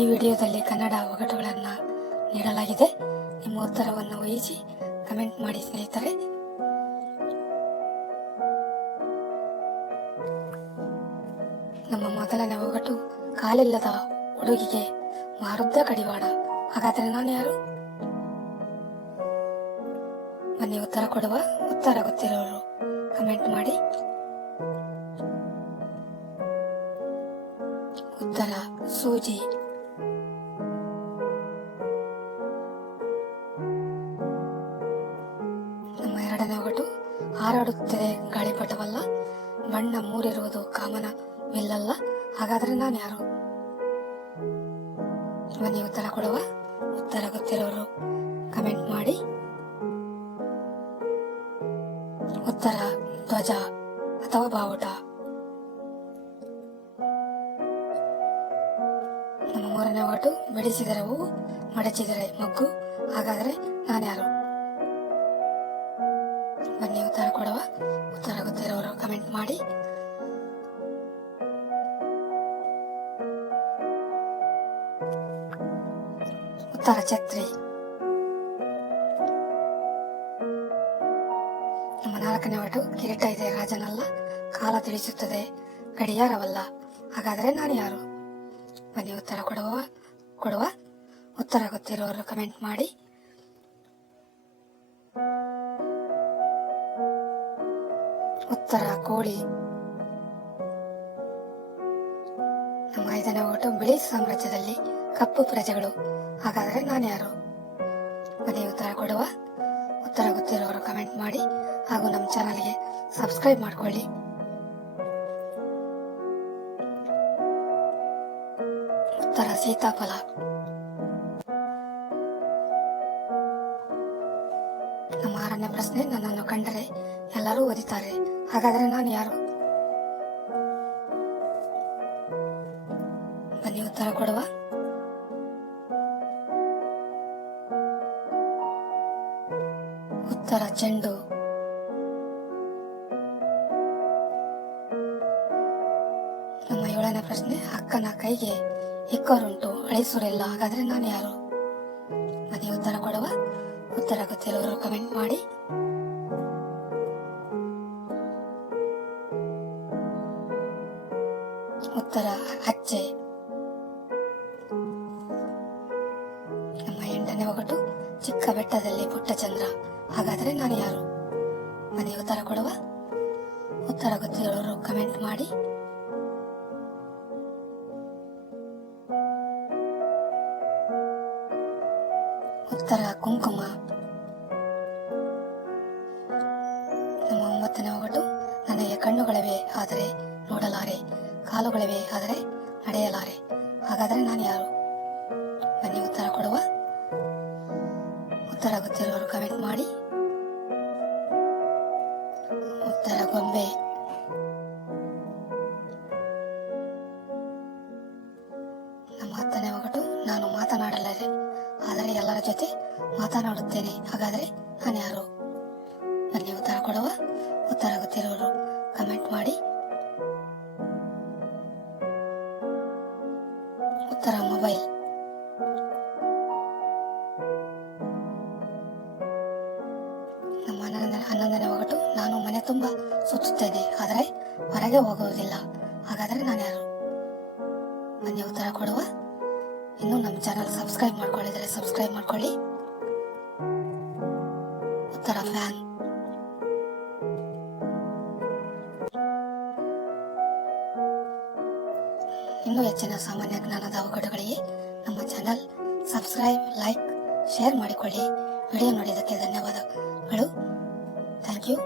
ಈ ವಿಡಿಯೋದಲ್ಲಿ ಕನ್ನಡ ಒಗಟುಗಳನ್ನು ನೀಡಲಾಗಿದೆ. ನಿಮ್ಮ ಉತ್ತರವನ್ನು ಊಹಿಸಿ ಕಮೆಂಟ್ ಮಾಡಿ ಸ್ನೇಹಿತರೆ. ನಮ್ಮ ಮೊದಲನೇ ಒಗಟು, ಕಾಲಿಲ್ಲದ ಹುಡುಗಿಗೆ ಮಾರುದ್ದ ಕಡಿವಾಣ. ಹಾಗಾದರೆ ನಾನು ಯಾರು? ಬನ್ನಿ ಉತ್ತರ ಕೊಡುವ. ಉತ್ತರ ಗೊತ್ತಿರೋರು ಕಮೆಂಟ್ ಮಾಡಿ. ಉತ್ತರ ಸೂಜಿ. ನಮ್ಮ ಎರಡನೇ ಒಗಟು, ಹಾರಾಡುತ್ತಿದೆ ಗಾಳಿಪಟವಲ್ಲ, ಬಣ್ಣ ಮೂರಿರುವುದು ಕಾಮನ ವಿಲ್ಲಲ್ಲ. ಹಾಗಾದ್ರೆ ನಾನು ಯಾರು? ಬನ್ನಿ ಉತ್ತರ ಕೊಡುವ. ಉತ್ತರ ಗೊತ್ತಿರೋರು ಕಮೆಂಟ್ ಮಾಡಿ. ಉತ್ತರ ಧ್ವಜ ಅಥವಾ ಬಾವುಟ. ನಮ್ಮ ಮೂರನೇ ಒಗಟು, ಬಿಡಿಸಿದರೆ ಹೂವು, ಮಡಚಿದರೆ ಮಗ್ಗು. ಹಾಗಾದ್ರೆ ನಾನ್ಯಾರು? ಬನ್ನಿ ಉತ್ತರ ಕೊಡುವ. ಉತ್ತರ ಗೊತ್ತಿರೋರು ಕಮೆಂಟ್ ಮಾಡಿ. ಉತ್ತರ ಛತ್ರಿ. ನಮ್ಮ ನಾಲ್ಕನೇ ಒಗಟು, ಕಿರೀಟ ಇದೆ ರಾಜನಲ್ಲ, ಕಾಲ ತಿಳಿಸುತ್ತದೆ ಗಡಿಯಾರವಲ್ಲ. ಹಾಗಾದ್ರೆ ನಾನು ಯಾರು? ಬನ್ನಿ ಉತ್ತರ ಕೊಡುವ. ಉತ್ತರ ಗೊತ್ತಿರೋರು ಕಮೆಂಟ್ ಮಾಡಿ. ಉತ್ತರ ಕೋಳಿ. ನಮ್ಮ ಐದನೇ ಒಗಟು, ಬಿಳಿ ಸಾಮ್ರಾಜ್ಯದಲ್ಲಿ ಕಪ್ಪು ಪ್ರಜೆಗಳು. ಹಾಗಾದ್ರೆ ನಾನು ಯಾರು? ಬನ್ನಿ ಉತ್ತರ ಕೊಡುವ. ಉತ್ತರ ಗೊತ್ತಿರೋರು ಕಮೆಂಟ್ ಮಾಡಿ ಹಾಗೂ ನಮ್ಮ ಚಾನಲ್ಗೆ ಸಬ್ಸ್ಕ್ರೈಬ್ ಮಾಡ್ಕೊಳ್ಳಿ. ಉತ್ತರ ಸೀತಾಫಲ. ನಮ್ಮ ಆರನೇ ಪ್ರಶ್ನೆ, ನನ್ನನ್ನು ಕಂಡರೆ ಎಲ್ಲರೂ ಓದಿತಾರೆ. ಹಾಗಾದ್ರೆ ನಾನು ಯಾರು? ಬನ್ನಿ ಉತ್ತರ ಕೊಡುವ. ಉತ್ತರ ಚೆಂಡು. ನಮ್ಮ ಏಳನೇ ಪ್ರಶ್ನೆ, ಅಕ್ಕನ ಕೈಗೆ ಇಕ್ಕರುಂಟು ಅಳಿಸುರಿಲ್ಲ. ಹಾಗಾದ್ರೆ ನಾನು ಯಾರು? ಬನ್ನಿ ಉತ್ತರ ಕೊಡುವ. ಉತ್ತರ ಗೊತ್ತಿರೋರು ಕಮೆಂಟ್ ಮಾಡಿ. ಉತ್ತರ ಅಚ್ಚೆ. ನಮ್ಮ ಎಂಟನೇ ಒಗಟು, ಚಿಕ್ಕ ಬೆಟ್ಟದಲ್ಲಿ ಪುಟ್ಟ ಚಂದ್ರ. ಹಾಗಾದ್ರೆ ನಾನು ಯಾರು? ಬನ್ನಿ ಉತ್ತರ ಕೊಡುವ. ಉತ್ತರ ಗೊತ್ತಿರೋರು ಕಮೆಂಟ್ ಮಾಡಿ. ಉತ್ತರ ಕುಂಕುಮ. ನಮ್ಮ ಒಂಬತ್ತನೇ ಒಗಟು, ನನಗೆ ಕಣ್ಣುಗಳಿವೆ ಆದರೆ ನೋಡಲಾರೆ, ಕಾಲುಗಳಿವೆ ಆದರೆ ನಡೆಯಲಾರೆ. ಹಾಗಾದ್ರೆ ನಾನು ಯಾರು? ಬನ್ನಿ ಉತ್ತರ ಕೊಡುವ. ಉತ್ತರ ಗೊತ್ತಿರೋರು ಕಮೆಂಟ್ ಮಾಡಿ. ಉತ್ತರ ಗೊಂಬೆ. ನಮ್ಮ ಹತ್ತನೇ ಒಗಟು, ನಾನು ಮಾತನಾಡಲಾರೆ ಆದರೆ ಎಲ್ಲರ ಜೊತೆ ಮಾತನಾಡುತ್ತೇನೆ. ಹಾಗಾದ್ರೆ ನಾನು ಯಾರು? ಬನ್ನಿ ಉತ್ತರ ಕೊಡುವ. ಉತ್ತರ ಗೊತ್ತಿರೋರು ಕಮೆಂಟ್ ಮಾಡಿ. ಉತ್ತರ ಮೊಬೈಲ್. ನಮ್ಮ ಹನ್ನೊಂದನೇ ಒಗಟು, ನಾನು ಮನೆ ತುಂಬಾ ಸುತ್ತುತ್ತೇನೆ ಆದರೆ ಹೊರಗೆ ಹೋಗುವುದಿಲ್ಲ. ಹಾಗಾದ್ರೆ ನಾನು ಯಾರು? ಬನ್ನಿ ಉತ್ತರ ಕೊಡುವ. ಇನ್ನು ನಮ್ಮ ಚಾನಲ್ ಸಬ್ಸ್ಕ್ರೈಬ್ ಮಾಡ್ಕೊಳ್ಳಿದ್ರೆ ಸಬ್ಸ್ಕ್ರೈಬ್ ಮಾಡ್ಕೊಳ್ಳಿ. ಉತ್ತರ ಫ್ಯಾನ್. ಇನ್ನೂ ಹೆಚ್ಚಿನ ಸಾಮಾನ್ಯ ಜ್ಞಾನದ ಒಗಟುಗಳಿಗೆ ನಮ್ಮ ಚಾನಲ್ ಸಬ್ಸ್ಕ್ರೈಬ್, ಲೈಕ್, ಶೇರ್ ಮಾಡಿಕೊಳ್ಳಿ. ವಿಡಿಯೋ ನೋಡಿದ್ದಕ್ಕೆ ಧನ್ಯವಾದಗಳು. Thank you.